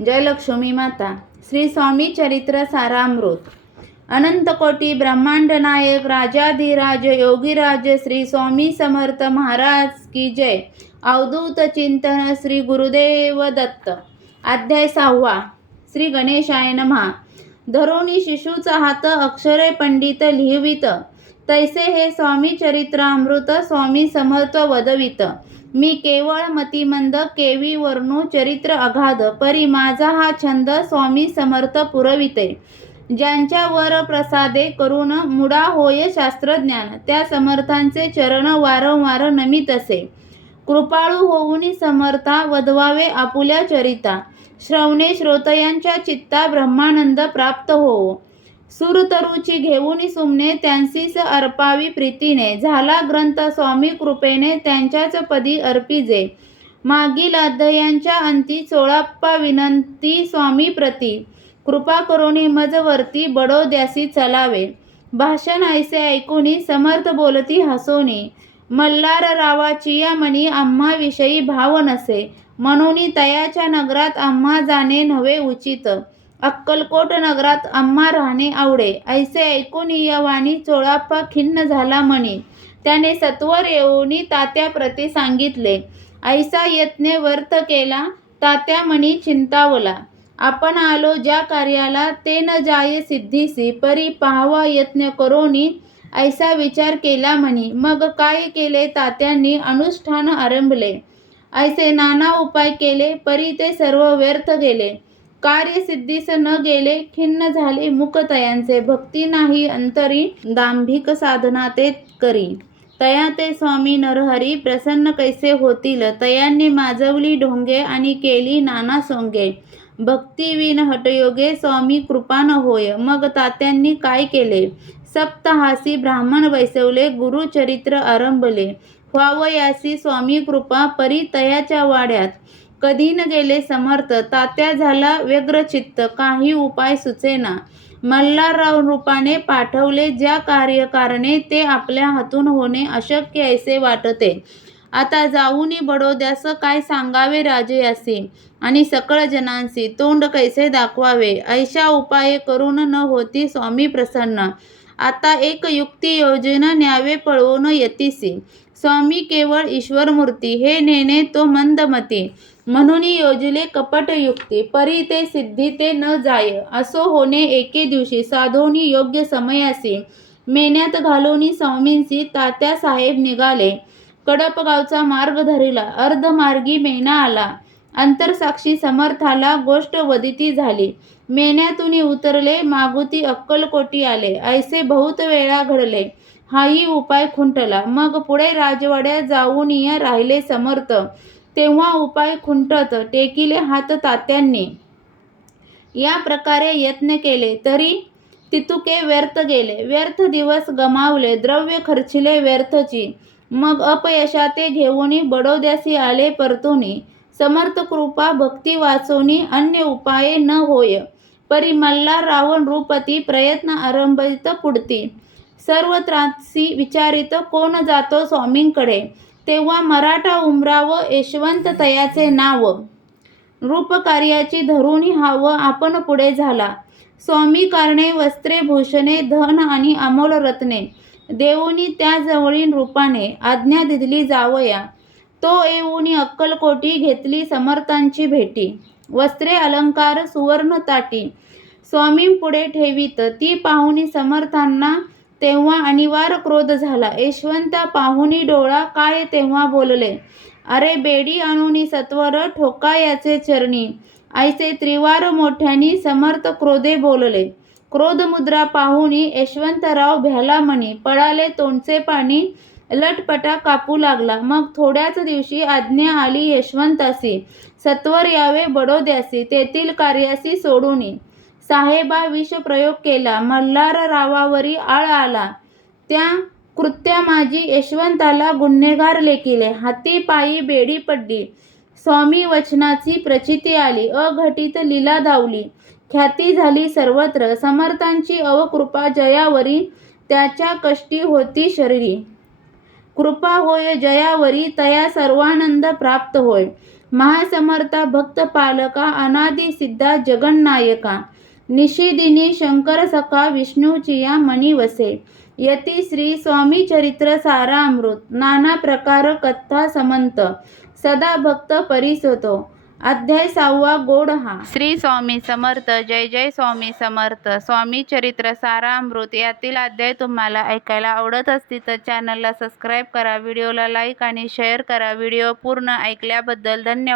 जय लक्ष्मी माता। श्री स्वामी चरित्र सारामृत। अनंत कोटी ब्रह्मांड नायक राजाधिराज योगीराज श्री स्वामी समर्थ महाराज की जय। अवधूत चिंतन श्री गुरुदेव दत्त। अध्याय 6। श्री गणेशाय नमः। धरोणी शिशूचा हात अक्षरे पंडित लिहिवित, तैसे हे स्वामी चरित्रामृत स्वामी समर्थ वदवित। मी केवळ मतिमंद केवी वर्णू चरित्र अगाध, परी माझा हा छंद स्वामी समर्थ पुरविते। ज्यांच्यावर प्रसादे करून मुडा होय शास्त्रज्ञान, त्या समर्थांचे चरण वारंवार नमित असे। कृपाळू होऊनी समर्था वदवावे आपुल्या चरिता, श्रवणे श्रोतयांच्या चित्ता ब्रह्मानंद प्राप्त होवो। सुरतरुची घेऊनी सुमने त्यांसीस अर्पावी प्रीतीने, झाला ग्रंथ स्वामी कृपेने त्यांच्याच पदी अर्पिजे। मागील अध्यायांच्या अंती 16 विनंती स्वामी प्रती, कृपा करोनी मजवरती बडोद्यासी चलावे। भाषण ऐसे ऐकुनी समर्थ बोलती हसोनी, मल्हार रावाचिया मनी आम्हा विषयी भाव नसे, म्हणून तयाच्या नगरात आम्हा जाणे नव्हे उचित। अक्कलकोट नगरात आम्हा राहणे आवडे, ऐसे ऐकून यवानी चोळाप्पा खिन्न झाला म्हणी। त्याने सत्वर येऊनी तात्या प्रती सांगितले, ऐसा यत्ने व्यर्थ केला तात्या म्हणी चिंतावला। आपण आलो ज्या कार्याला ते न जाय सिद्धीसी, परी पाहावा यत्न करोनी ऐसा विचार केला म्हणी। मग काय केले तात्यांनी अनुष्ठान आरंभले, ऐसे नाना उपाय केले परी ते सर्व व्यर्थ गेले। कार्य सिद्धीस न गेले, खिन्न झाले मुख तयांचे, भक्ती नाही अंतरी दांभिक साधना ते करी। तया ते स्वामी नरहरी प्रसन्न कैसे होतील, तयांनी माजवली ढोंगे आणि केली नाना सोंगे। भक्तिविन हटयोगे स्वामी कृपा न होय, मग तात्यांनी काय केले, सप्तहासी ब्राह्मण बैसवले गुरुचरित्र आरंभले। व्हावयासी स्वामी कृपा परी तयाच्या वाड्यात, कधी न गेले समर्थ तात्या झाला व्यग्रचित्त, काही उपाय सुचेना। मल्हारराव रूपाने पाठवले ज्या कार्यकारणे, ते आपल्या हातून होणे अशक्य ऐसे वाटते। आता जाऊनी बडोद्यास काय सांगावे राजयासी, आणि सकळ जनांसी तोंड कैसे दाखवावे। ऐशा उपाय करून न होती स्वामी प्रसन्न, आता एक युक्ती योजन न्यावे पळवून यतीसी। स्वामी केवळ ईश्वरमूर्ती, हे नेणे तो मंदमती, म्हणून योजले कपट युक्ती, परी ते सिद्धी ते न जाय। असो होणे एके दिवशी साधोनी योग्य समयासी, मेन्यात घालूनी स्वामींसी तात्या साहेब निघाले। कडपगावचा मार्ग धरिला, अर्धमार्गी मेना आला, अंतरसाक्षी समर्थाला गोष्ट वदिती झाली। मेन्यातून उतरले, मागुती अक्कलकोटी आले, ऐसे बहुत वेळा घडले। हाही उपाय खुंटला, मग पुढे राजवाड्यात जाऊन राहिले समर्थ, तेव्हा उपाय खुंटत टेकिले हात तात्यांनी। या प्रकारे यत्न केले तरी तितुके व्यर्थ गेले, व्यर्थ दिवस गमावले, द्रव्य खर्चिले व्यर्थची। मग अपयशाते घेऊनी बडोद्यासी आले परतुनी, समर्थ कृपा भक्ती वाचोनी अन्य उपाय न होय। परी मल्हारराव नृपती प्रयत्न आरंभित पुढती, सर्व त्रासी विचारित कोण जातो स्वामींकडे। तेव्हा मराठा उमराव यशवंत तयाचे नाव, नृपकार्याची धरुणी हाव आपण पुढे झाला। स्वामी कारणे वस्त्रे भूषणे धन आणि अमोल रत्ने, देऊनी त्या जवळी नृपाने आज्ञा दिली जावया। तो येऊनी अक्कलकोटी घेतली समर्थांची भेटी, वस्त्रे अलंकार सुवर्ण ताटी स्वामींपुढे ठेवीत। ती पाहुनी समर्थांना तेव्हा अनिवार क्रोध झाला। यशवंता पाहुनी डोळा काय तेव्हा बोलले, अरे बेडी आणूनी सत्वर ठोकायाचे चरणी। ऐसे त्रिवार मोठ्यानी समर्थ क्रोधे बोलले। क्रोधमुद्रा पाहुनी यशवंतराव भ्याला म्हणी, पळाले तोंडचे पाणी, लटपटा कापू लागला। मग थोड्याच दिवशी आज्ञा आली यशवंतासी, सत्वर यावे बडोद्यासी, तेथील कार्यासी सोडूनी। साहेबा विष प्रयोग केला, मल्हाररावावरी आळ आला, त्या कृत्यामाजी यशवंताला गुन्हेगार लेखिले। हाती पायी बेडी पडली, स्वामी वचनाची प्रचिती आली, अघटित लीला धावली, ख्याती झाली सर्वत्र। समर्थांची अवकृपा जयावरी, त्याच्या कष्टी होती शरीरी। कृपा होय जयावरी, तया सर्वानंद प्राप्त होय। महासमर्था भक्त पालका अनादि सिद्धा जगन्नायका निशिदिनी शंकर सखा विष्णूचिया मनी वसे यती श्री स्वामी चरित्र सारामृत नाना प्रकार कथा समंत सदा भक्त परिसतो अध्याय 6 गोड हा श्री स्वामी समर्थ जय जय स्वामी समर्थ स्वामी चरित्र सारामृत यातील अध्याय तुम्हाला ऐकायला आवडत असतील तर चॅनलला सबस्क्राईब करा, व्हिडिओला लाईक आणि शेअर करा. व्हिडिओ पूर्ण ऐकल्याबद्दल धन्यवाद.